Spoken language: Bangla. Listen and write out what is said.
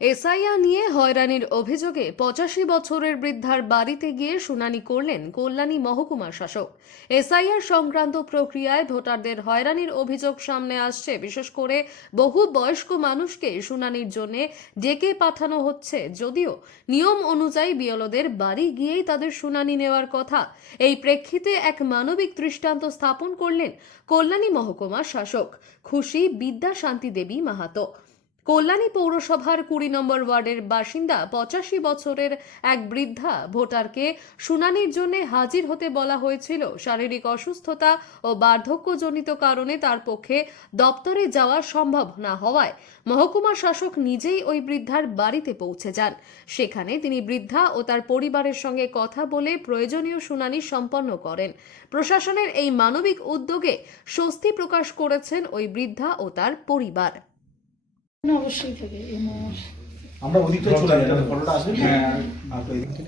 এসআইআর নিয়ে হয়রানির অভিযোগে 85 বছরের বৃদ্ধার বাড়িতে গিয়ে শুনানি করলেন কল্যাণী মহকুমা শাসক। এসআইআর সংক্রান্ত প্রক্রিয়ায় ভোটারদের হয়রানির অভিযোগ সামনে আসছে। বিশেষ করে বহু বয়স্ক মানুষকে শুনানির জন্য ডেকে পাঠানো হচ্ছে, যদিও নিয়ম অনুযায়ী বিএলওদের বাড়ি গিয়েই তাদের শুনানি নেওয়ার কথা। এই প্রেক্ষিতে এক মানবিক দৃষ্টান্ত স্থাপন করলেন কল্যাণী মহকুমা শাসক খুশি বিদ্যা শান্তি দেবী মাহাতো। কল্যাণী পৌরসভার 20 নম্বর ওয়ার্ডের বাসিন্দা 85 বছরের এক বৃদ্ধা ভোটারকে শুনানির জন্য হাজির হতে বলা হয়েছিল। শারীরিক অসুস্থতা ও বার্ধক্যজনিত কারণে তার পক্ষে দপ্তরে যাওয়া সম্ভব না হওয়ায় মহকুমা শাসক নিজেই ওই বৃদ্ধার বাড়িতে পৌঁছে যান। সেখানে তিনি বৃদ্ধা ও তার পরিবারের সঙ্গে কথা বলে প্রয়োজনীয় শুনানি সম্পন্ন করেন। প্রশাসনের এই মানবিক উদ্যোগে স্বস্তি প্রকাশ করেছেন ওই বৃদ্ধা ও তার পরিবার। অবশ্যই থাকে আমরা ওদিকটা চলে যাই, ফটোটা আসবে। হ্যাঁ, আর ওই দিকটা